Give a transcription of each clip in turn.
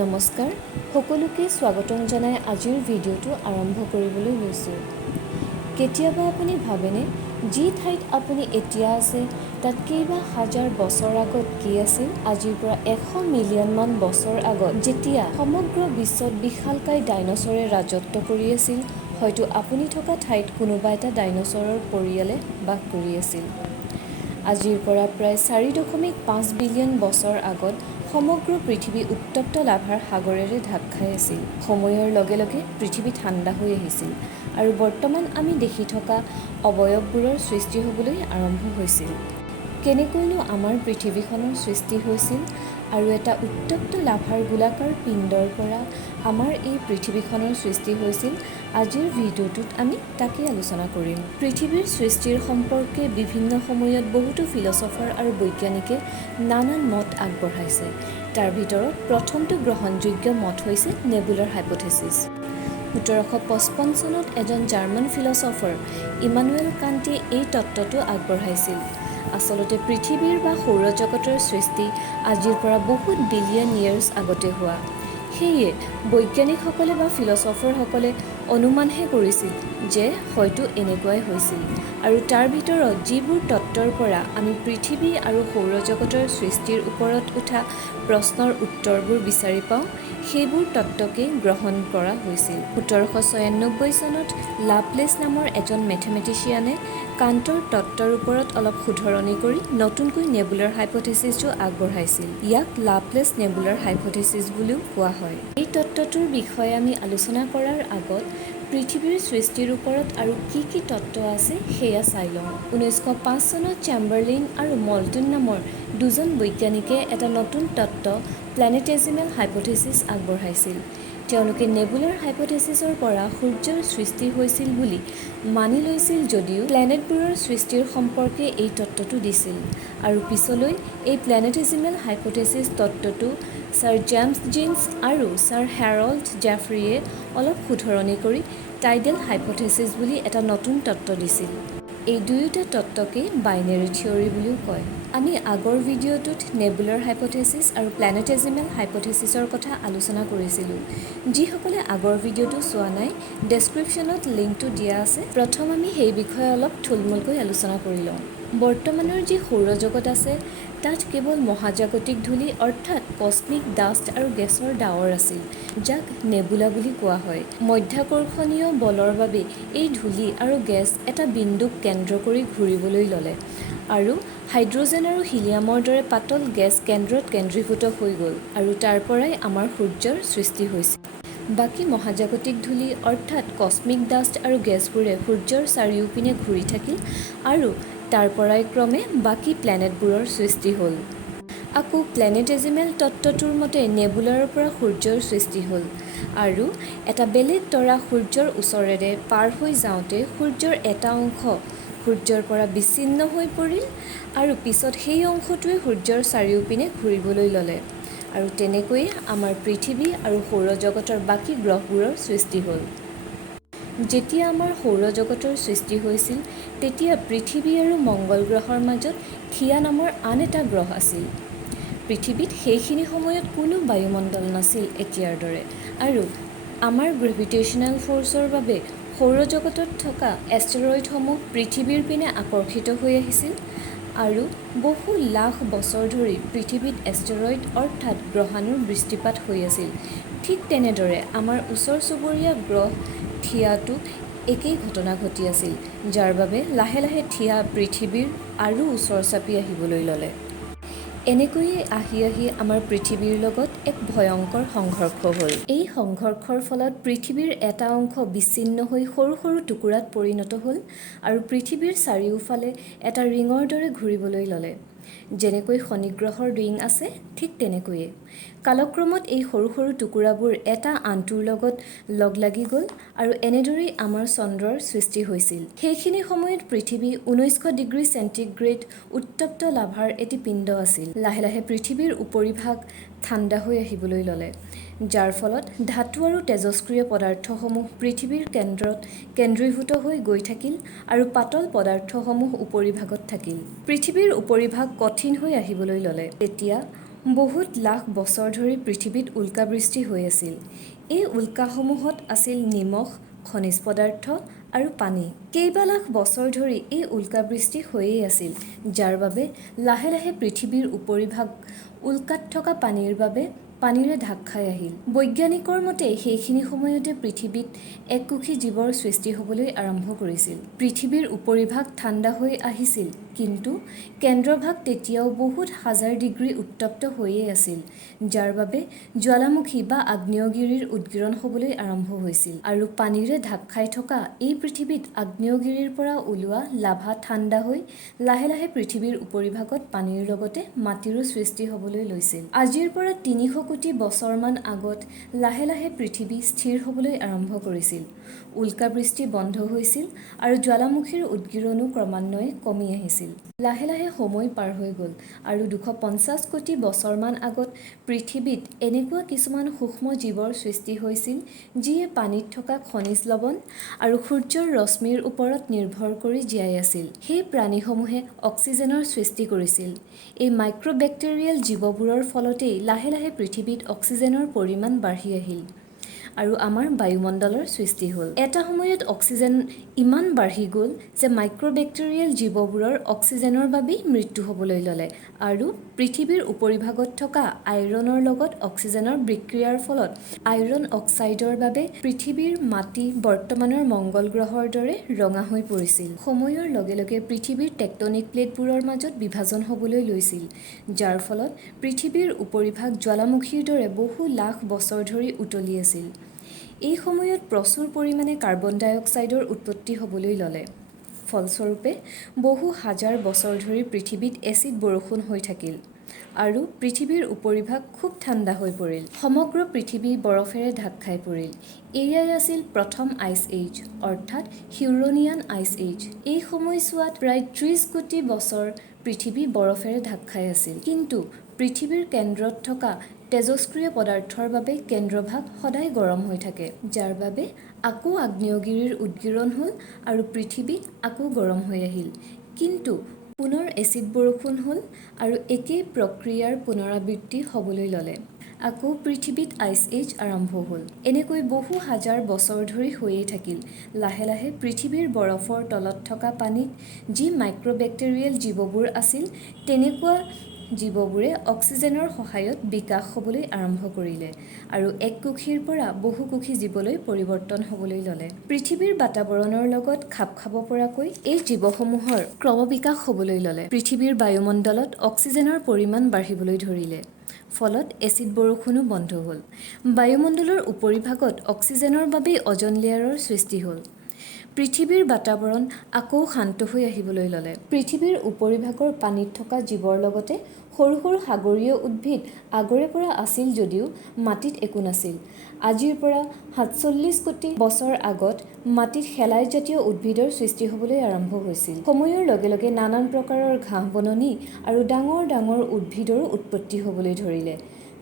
নমস্কাৰ সকলোকে স্বাগতম জনাই আজিৰ ভিডিঅ'টো আৰম্ভ কৰিবলৈ লৈছোঁ। কেতিয়াবা আপুনি ভাবেনে যি ঠাইত আপুনি এতিয়া আছে তাত কেইবা হাজাৰ বছৰ আগত কি আছিল? আজিৰ পৰা 100 মিলিয়ন মান বছৰ আগত যেতিয়া সমগ্ৰ বিশ্বত বিশালকায় ডাইনছৰে ৰাজত্ব কৰি আছিল, হয়তো আপুনি থকা ঠাইত কোনোবা এটা ডাইনছৰৰ পৰিয়ালে বাস কৰি আছিল। আজিৰ পৰা প্ৰায় 4.5 বিলিয়ন বছৰ আগত সমগ্ৰ পৃথিৱী উত্তপ্ত লাভাৰ সাগৰেৰে ঢাক খাই আছিল। সময়ৰ লগে লগে পৃথিৱী ঠাণ্ডা হৈ আহিছিল আৰু বৰ্তমান আমি দেখি থকা অৱয়ৱবোৰৰ সৃষ্টি হ'বলৈ আৰম্ভ হৈছিল। কেনেকৈনো আমাৰ পৃথিৱীখনৰ সৃষ্টি হৈছিল আৰু এটা উত্তপ্ত লাভাৰ গোলাকাৰ পিণ্ডৰ পৰা আমাৰ এই পৃথিৱীখনৰ সৃষ্টি হৈছিল, আজিৰ ভিডিঅ'টোত আমি তাকেই আলোচনা কৰিম। পৃথিৱীৰ সৃষ্টিৰ সম্পৰ্কে বিভিন্ন সময়ত বহুতো ফিলচফাৰ আৰু বৈজ্ঞানিকে নানান মত আগবঢ়াইছে। তাৰ ভিতৰত প্ৰথমটো গ্ৰহণযোগ্য মত হৈছে নেবুলাৰ হাইপথেচিছ। 1755 চনত এজন জাৰ্মান ফিলচফাৰ ইমানুৱেল কাণ্টে এই তত্ত্বটো আগবঢ়াইছিল। আচলতে পৃথিৱীৰ বা সৌৰজগতৰ সৃষ্টি আজিৰ পৰা বহুত বিলিয়ন ইয়াৰ্ছ আগতে হোৱা। সেয়ে বৈজ্ঞানিকসকলে বা ফিলচফাৰসকলে অনুমানহে কৰিছিল যে হয়তো এনেকুৱাই হৈছিল, আৰু তাৰ ভিতৰত যিবোৰ তত্ত্বৰ পৰা আমি পৃথিৱী আৰু সৌৰজগতৰ সৃষ্টিৰ ওপৰত উঠা প্ৰশ্নৰ উত্তৰবোৰ বিচাৰি পাওঁ, সেইবোৰ তত্ত্বকেই গ্ৰহণ কৰা হৈছিল। 1796 চনত লাপ্লেছ নামৰ এজন মেথমেটিচিয়ানে কাণ্টৰ তত্ত্বৰ ওপৰত অলপ শুধৰণি কৰি নতুনকৈ নেবুলাৰ হাইপথেচিছটো আগবঢ়াইছিল। ইয়াক লাপ্লেছ নেবুলাৰ হাইপথেচিছ বুলিও কোৱা হয়। এই তত্ত্বটোৰ বিষয়ে আমি আলোচনা কৰাৰ আগত পৃথিৱীৰ সৃষ্টিৰ ওপৰত আৰু কি কি তত্ত্ব আছে সেয়া চাই লওঁ। 1905 চনত চেম্বাৰলেইন আৰু মল্টন নামৰ দুজন বৈজ্ঞানিকে এটা নতুন তত্ত্ব প্লেনেটেজিমেল হাইপথেচিছ আগবঢ়াইছিল। তেওঁলোকে নেবুলাৰ হাইপথেচিছৰ পৰা সূৰ্যৰ সৃষ্টি হৈছিল বুলি মানি লৈছিল যদিও প্লেনেটবোৰৰ সৃষ্টিৰ সম্পৰ্কে এই তত্ত্বটো দিছিল, আৰু পিছলৈ এই প্লেনেটেজিমেল হাইপথেচিছ তত্ত্বটো ছাৰ জেমছ জিন্স আৰু ছাৰ হেৰল্ড জেফ্ৰিয়ে অলপ শুধৰণি কৰি টাইডেল হাইপথেচিছ বুলি এটা নতুন তত্ত্ব দিছিল। এই দুয়োটা তত্ত্বকেই বাইনেৰী থিয়ৰী বুলিও কয়। আমি আগৰ ভিডিঅ'টোত নেবুলাৰ হাইপথেচিছ আৰু প্লেনেটেজিমেল হাইপথেচিছৰ কথা আলোচনা কৰিছিলোঁ। যিসকলে আগৰ ভিডিঅ'টো চোৱা নাই, ডেছক্ৰিপশ্যনত লিংকটো দিয়া আছে। প্ৰথম আমি সেই বিষয়ে অলপ থুলমূলকৈ আলোচনা কৰি লওঁ। বৰ্তমানৰ যি সৌৰজগত আছে তাত কেৱল মহাজাগতিক ধূলি অৰ্থাৎ কস্মিক ডাষ্ট আৰু গেছৰ ডাৱৰ আছিল, যাক নেবুলা বুলি কোৱা হয়। মধ্যাকৰ্ষণীয় বলৰ বাবে এই ধূলি আৰু গেছ এটা বিন্দুক কেন্দ্ৰ কৰি ঘূৰিবলৈ ল'লে, আৰু হাইড্ৰজেন আৰু হিলিয়ামৰ দৰে পাতল গেছ কেন্দ্ৰত কেন্দ্ৰীভূত হৈ গ'ল, আৰু তাৰ পৰাই আমাৰ সূৰ্যৰ সৃষ্টি হৈছিল। বাকী মহাজাগতিক ধূলি অৰ্থাৎ কস্মিক ডাষ্ট আৰু গেছবোৰে সূৰ্যৰ চাৰিওপিনে ঘূৰি থাকিল, আৰু তাৰ পৰাই ক্ৰমে বাকী প্লেনেটবোৰৰ সৃষ্টি হ'ল। আকৌ প্লেনেটেজিমেল তত্ত্বটোৰ মতে নেবুলাৰ পৰা সূৰ্যৰ সৃষ্টি হ'ল, আৰু এটা বেলেগ তৰা সূৰ্যৰ ওচৰেৰে পাৰ হৈ যাওঁতে সূৰ্যৰ এটা অংশ সূৰ্যৰ পৰা বিচ্ছিন্ন হৈ পৰিল, আৰু পিছত সেই অংশটোৱে সূৰ্যৰ চাৰিওপিনে ঘূৰিবলৈ ল'লে, আৰু তেনেকৈয়ে আমাৰ পৃথিৱী আৰু সৌৰজগতৰ বাকী গ্ৰহবোৰৰ সৃষ্টি হ'ল। যেতিয়া আমাৰ সৌৰজগতৰ সৃষ্টি হৈছিল তেতিয়া পৃথিৱী আৰু মংগল গ্ৰহৰ মাজত থিয়া নামৰ আন এটা গ্ৰহ আছিল। পৃথিৱীত সেইখিনি সময়ত কোনো বায়ুমণ্ডল নাছিল এতিয়াৰ দৰে, আৰু আমাৰ গ্ৰেভিটেশ্যনেল ফ'ৰ্চৰ বাবে সৌৰজগতত থকা এষ্টেৰইডসমূহ পৃথিৱীৰ পিনে আকৰ্ষিত হৈ আহিছিল, আৰু বহু লাখ বছৰ ধৰি পৃথিৱীত এষ্টেৰইড অৰ্থাৎ গ্ৰহাণুৰ বৃষ্টিপাত হৈ আছিল। ঠিক তেনেদৰে আমাৰ ওচৰ চুবুৰীয়া গ্ৰহ থিয়াতো একেই ঘটনা ঘটি আছিল, যাৰ বাবে লাহে লাহে থিয়া পৃথিৱীৰ আৰু ওচৰ চাপি আহিবলৈ ল'লে। এনেকৈয়ে আহি আহি আমাৰ পৃথিৱীৰ লগত এক ভয়ংকৰ সংঘৰ্ষ হ'ল। এই সংঘৰ্ষৰ ফলত পৃথিৱীৰ এটা অংশ বিচ্ছিন্ন হৈ সৰু সৰু টুকুৰাত পৰিণত হ'ল, আৰু পৃথিৱীৰ চাৰিওফালে এটা ৰিঙৰ দৰে ঘূৰিবলৈ ল'লে। যেনেকৈ শনিগ্ৰহৰ ৰিং আছে ঠিক তেনেকৈয়ে কালক্ৰমত এই সৰু সৰু টুকুৰাবোৰ এটা আনটোৰ লগত লগ লাগি গ'ল, আৰু এনেদৰেই আমাৰ চন্দ্ৰৰ সৃষ্টি হৈছিল। সেইখিনি সময়ত পৃথিৱী 1900 ডিগ্ৰী চেণ্টিগ্ৰেড উত্তপ্ত লাভাৰ এটি পিণ্ড আছিল। লাহে লাহে পৃথিৱীৰ উপৰিভাগ ঠাণ্ডা হৈ আহিবলৈ ল'লে, যাৰ ফলত ধাতু আৰু তেজস্ক্ৰিয় পদাৰ্থসমূহ পৃথিৱীৰ কেন্দ্ৰত কেন্দ্ৰীভূত হৈ গৈ থাকিল, আৰু পাতল পদাৰ্থসমূহ উপৰিভাগত থাকিল। পৃথিৱীৰ উপৰিভাগ কঠিন হৈ আহিবলৈ ল'লে। তেতিয়া বহুত লাখ বছৰ ধৰি পৃথিৱীত উল্কাবৃষ্টি হৈ আছিল। এই উল্কাসমূহত আছিল নিমখ, খনিজ পদাৰ্থ আৰু পানী। কেইবা লাখ বছৰ ধৰি এই উল্কাবৃষ্টি হৈয়েই আছিল, যাৰ বাবে লাহে লাহে পৃথিৱীৰ উপৰিভাগ উল্কাত থকা পানীৰ বাবে পানীৰে ঢাক খাই আহিল। বৈজ্ঞানিকৰ মতে সেইখিনি সময়তে পৃথিৱীত এককোষী জীৱৰ সৃষ্টি হ'বলৈ আৰম্ভ কৰিছিল। পৃথিৱীৰ উপৰিভাগ ঠাণ্ডা হৈ আহিছিল, কিন্তু কেন্দ্ৰভাগ তেতিয়াও বহুত হাজাৰ ডিগ্ৰী উত্তপ্ত হৈয়ে আছিল, যাৰ বাবে জ্বালামুখী বা আগ্নেয়গিৰিৰ উদগিৰণ হ'বলৈ আৰম্ভ হৈছিল। আৰু পানীৰে ঢাক খাই থকা এই পৃথিৱীত আগ্নেয়গিৰিৰ পৰা ওলোৱা লাভা ঠাণ্ডা হৈ লাহে লাহে পৃথিৱীৰ উপৰিভাগত পানীৰ লগতে মাটিৰো সৃষ্টি হ'বলৈ লৈছিল। আজিৰ পৰা ৩০০ কোটি বছৰমান আগত লাহে লাহে পৃথিৱী স্থিৰ হ'বলৈ আৰম্ভ কৰিছিল। উল্কাবৃষ্টি বন্ধ হৈছিল আৰু জ্বালামুখীৰ উদগিৰণো ক্ৰমান্বয়ে কমি আহিছিল। লাহে লাহে সময় পাৰ হৈ গ'ল আৰু ২৫০ কোটি বছৰমান আগত পৃথিৱীত এনেকুৱা কিছুমান সূক্ষ্ম জীৱৰ সৃষ্টি হৈছিল যিয়ে পানীত থকা খনিজ লৱণ আৰু সূৰ্যৰ ৰশ্মিৰ ওপৰত নিৰ্ভৰ কৰি জীয়াই আছিল। সেই প্ৰাণীসমূহে অক্সিজেনৰ সৃষ্টি কৰিছিল। এই মাইক্ৰ'বেক্টেৰিয়েল জীৱবোৰৰ ফলতেই লাহে লাহে পৃথিৱীত অক্সিজেনৰ পৰিমাণ বাঢ়ি আহিল আৰু আমাৰ বায়ুমণ্ডলৰ সৃষ্টি হ'ল। এটা সময়ত অক্সিজেন ইমান বাঢ়ি গ'ল যে মাইক্ৰ'বেক্টেৰিয়েল জীৱবোৰৰ অক্সিজেনৰ বাবেই মৃত্যু হ'বলৈ ল'লে আৰু পৃথিৱীৰ উপৰিভাগত থকা আইৰণৰ লগত অক্সিজেনৰ বিক্ৰিয়াৰ ফলত আইৰণ অক্সাইডৰ বাবে পৃথিৱীৰ মাটি বৰ্তমানৰ মংগল গ্ৰহৰ দৰে ৰঙা হৈ পৰিছিল। সময়ৰ লগে লগে পৃথিৱীৰ টেক্টনিক প্লেটবোৰৰ মাজত বিভাজন হ'বলৈ লৈছিল, যাৰ ফলত পৃথিৱীৰ উপৰিভাগ জ্বালামুখীৰ দৰে বহু লাখ বছৰ ধৰি উতলি আছিল। এই সময়ত প্ৰচুৰ পৰিমাণে কাৰ্বন ডাই অক্সাইডৰ উৎপত্তি হ'বলৈ ল'লে। ফলস্বৰূপে বহু হাজাৰ বছৰ ধৰি পৃথিৱীত এচিড বৰষুণ হৈ থাকিল আৰু পৃথিৱীৰ উপৰিভাগ খুব ঠাণ্ডা হৈ পৰিল। সমগ্ৰ পৃথিৱী বৰফেৰে ঢাক খাই পৰিল। এয়াই আছিল প্ৰথম আইচ এজ, অৰ্থাৎ হিউৰনিয়ান আইচ এজ। এই সময়ছোৱাত প্ৰায় ৩০ কোটি বছৰ পৃথিৱী বৰফেৰে ঢাক খাই আছিল। কিন্তু পৃথিৱীৰ কেন্দ্ৰত থকা তেজস্ক্ৰিয় পদাৰ্থৰ বাবে কেন্দ্ৰভাগ সদায় গৰম হৈ থাকে, যাৰ বাবে আকৌ আগ্নেয়গিৰিৰ উদগিৰণ হ'ল আৰু পৃথিৱী আকৌ গৰম হৈ আহিল। কিন্তু পুনৰ এচিড বৰষুণ হ'ল আৰু একেই প্ৰক্ৰিয়াৰ পুনৰাবৃত্তি হ'বলৈ ল'লে। আকৌ পৃথিৱীত আইচ এজ আৰম্ভ হ'ল। এনেকৈ বহু হাজাৰ বছৰ ধৰি হৈয়ে থাকিল। লাহে লাহে পৃথিৱীৰ বৰফৰ তলত থকা পানীত যি মাইক্ৰ'বেক্টেৰিয়েল জীৱবোৰ আছিল, তেনেকুৱা জীৱবোৰে অক্সিজেনৰ সহায়ত বিকাশ হ'বলৈ আৰম্ভ কৰিলে আৰু এককোষীৰ পৰা বহুকোষী জীৱলৈ পৰিৱৰ্তন হ'বলৈ ল'লে। পৃথিৱীৰ বাতাবৰণৰ লগত খাপ খাব পৰাকৈ এই জীৱসমূহৰ ক্ৰমবিকাশ হ'বলৈ ল'লে। পৃথিৱীৰ বায়ুমণ্ডলত অক্সিজেনৰ পৰিমাণ বাঢ়িবলৈ ধৰিলে। ফলত এচিড বৰষুণো বন্ধ হ'ল। বায়ুমণ্ডলৰ উপৰিভাগত অক্সিজেনৰ বাবেই অজন লেয়াৰৰ সৃষ্টি হ'ল। পৃথিৱীৰ বাতাবৰণ আকৌ শান্ত হৈ আহিবলৈ ল'লে। পৃথিৱীৰ উপৰিভাগৰ পানীত থকা জীৱৰ লগতে সৰু সৰু সাগৰীয় উদ্ভিদ আগৰে পৰা আছিল যদিও মাটিত একো নাছিল। আজিৰ পৰা ৪৭ কোটি বছৰ আগত মাটিত শেলাই জাতীয় উদ্ভিদৰ সৃষ্টি হ'বলৈ আৰম্ভ হৈছিল। সময়ৰ লগে লগে নানান প্ৰকাৰৰ ঘাঁহ বননি আৰু ডাঙৰ ডাঙৰ উদ্ভিদৰো উৎপত্তি হ'বলৈ ধৰিলে।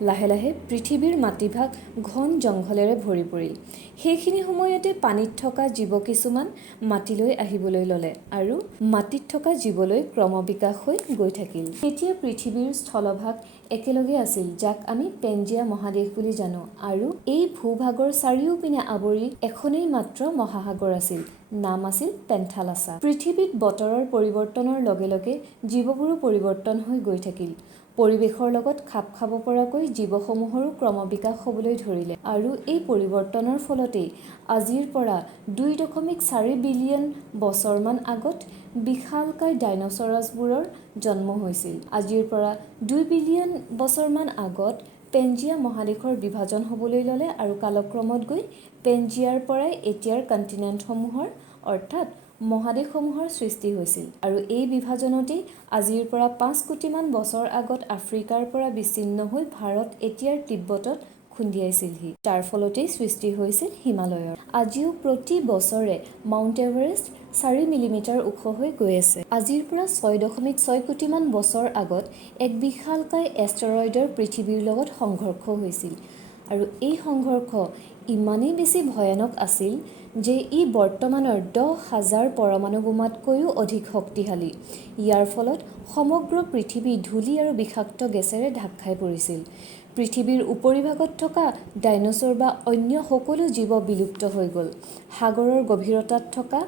লাহে লাহে পৃথিৱীৰ মাটিভাগ ঘন জংঘলেৰে ভৰি পৰিল। সেইখিনি সময়তে পানীত থকা জীৱ কিছুমান মাটিলৈ আহিবলৈ ল'লে আৰু মাটিত থকা জীৱলৈ ক্ৰমবিকাশ হৈ গৈ থাকিল। তেতিয়া পৃথিৱীৰ স্থলভাগ একেলগে আছিল, যাক আমি পেনজিয়া মহাদেশ বুলি জানো, আৰু এই ভূভাগৰ চাৰিওপিনে আৱৰি এখনেই মাত্ৰ মহাসাগৰ আছিল। নাম আছিল পেন্থালাছা। পৃথিৱীত বতৰৰ পৰিৱৰ্তনৰ লগে লগে জীৱবোৰো পৰিৱৰ্তন হৈ গৈ থাকিল। পৰিৱেশৰ লগত খাপ খাব পৰাকৈ জীৱসমূহৰো ক্ৰমবিকাশ হ'বলৈ ধৰিলে আৰু এই পৰিৱৰ্তনৰ ফলতেই আজিৰ পৰা ২.৪ বিলিয়ন বছৰমান আগত বিশালকায় ডাইন'ছৰাছবোৰৰ জন্ম হৈছিল। আজিৰ পৰা ২ বিলিয়ন বছৰমান আগত পেনজিয়া মহাদেশৰ বিভাজন হ'বলৈ ল'লে আৰু কালক্ৰমত গৈ পেনজিয়াৰ পৰাই এতিয়াৰ কণ্টিনেণ্টসমূহৰ অৰ্থাৎ মহাদেশসমূহৰ সৃষ্টি হৈছিল। আৰু এই বিভাজনতেই আজিৰ পৰা ৫ কোটিমান বছৰ আগত আফ্ৰিকাৰ পৰা বিচ্ছিন্ন হৈ ভাৰত এতিয়াৰ তিব্বতত খুন্দিয়াইছিলহি। তাৰ ফলতেই সৃষ্টি হৈছিল হিমালয়ৰ। আজিও প্ৰতি বছৰে মাউণ্ট এভাৰেষ্ট ৪ মিলিমিটাৰ ওখ হৈ গৈ আছে। আজিৰ পৰা ৬.৬ কোটিমান বছৰ আগত এক বিশালকায় এষ্টেৰইডৰ পৃথিৱীৰ লগত সংঘৰ্ষ হৈছিল আৰু এই সংঘৰ্ষ ইমানেই বেছি ভয়ানক আছিল যে ই বৰ্তমানৰ 10,000 পৰমাণু বোমাতকৈও অধিক শক্তিশালী। ইয়াৰ ফলত সমগ্ৰ পৃথিৱী ধূলি আৰু বিষাক্ত গেছেৰে ঢাক খাই পৰিছিল। পৃথিৱীৰ উপৰিভাগত থকা ডাইনছৰ বা অন্য সকলো জীৱ বিলুপ্ত হৈ গ'ল। সাগৰৰ গভীৰতাত থকা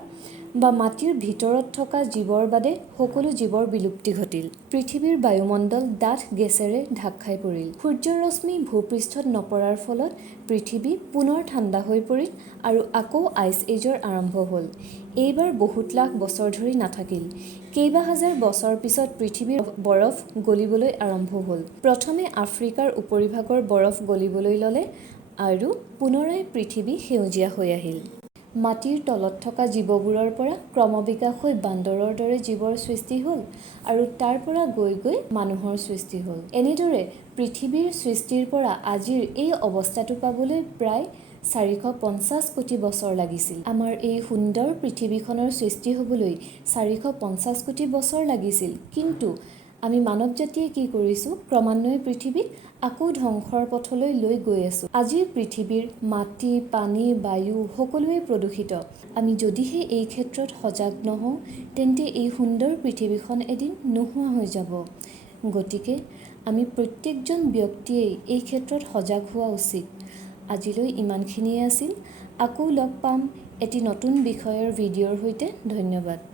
বা মাটিৰ ভিতৰত থকা জীৱৰ বাদে সকলো জীৱৰ বিলুপ্তি ঘটিল। পৃথিৱীৰ বায়ুমণ্ডল ডাঠ গেছেৰে ঢাক খাই পৰিল। সূৰ্যৰ ৰশ্মি ভূপৃষ্ঠত নপৰাৰ ফলত পৃথিৱী পুনৰ ঠাণ্ডা হৈ পৰিল আৰু আকৌ আইচ এজৰ আৰম্ভ হ'ল। এইবাৰ বহুত লাখ বছৰ ধৰি নাথাকিল। কেইবা হাজাৰ বছৰ পিছত পৃথিৱীৰ বৰফ গলিবলৈ আৰম্ভ হ'ল। প্ৰথমে আফ্ৰিকাৰ উপৰিভাগৰ বৰফ গলিবলৈ ল'লে আৰু পুনৰাই পৃথিৱী সেউজীয়া হৈ আহিল। মাটিৰ তলত থকা জীৱবোৰৰ পৰা ক্ৰমবিকাশ হৈ বান্দৰৰ দৰে জীৱৰ সৃষ্টি হ'ল আৰু তাৰ পৰা গৈ গৈ মানুহৰ সৃষ্টি হ'ল। এনেদৰে পৃথিৱীৰ সৃষ্টিৰ পৰা আজিৰ এই অৱস্থাটো পাবলৈ প্ৰায় 450 কোটি বছৰ লাগিছিল। আমাৰ এই সুন্দৰ পৃথিৱীখনৰ সৃষ্টি হ'বলৈ 450 কোটি বছৰ লাগিছিল। কিন্তু আমি মানৱ জাতিয়ে কি কৰিছোঁ? ক্ৰমান্বয়ে পৃথিৱীক আকৌ ধ্বংসৰ পথলৈ লৈ গৈ আছোঁ। আজিৰ পৃথিৱীৰ মাটি, পানী, বায়ু সকলোৱে প্ৰদূষিত। আমি যদিহে এই ক্ষেত্ৰত সজাগ নহওঁ, তেন্তে এই সুন্দৰ পৃথিৱীখন এদিন নোহোৱা হৈ যাব। গতিকে আমি প্ৰত্যেকজন ব্যক্তিয়েই এই ক্ষেত্ৰত সজাগ হোৱা উচিত। আজিলৈ ইমানখিনিয়ে আছিল। আকৌ লগ পাম এটি নতুন বিষয়ৰ ভিডিঅ'ৰ সৈতে। ধন্যবাদ।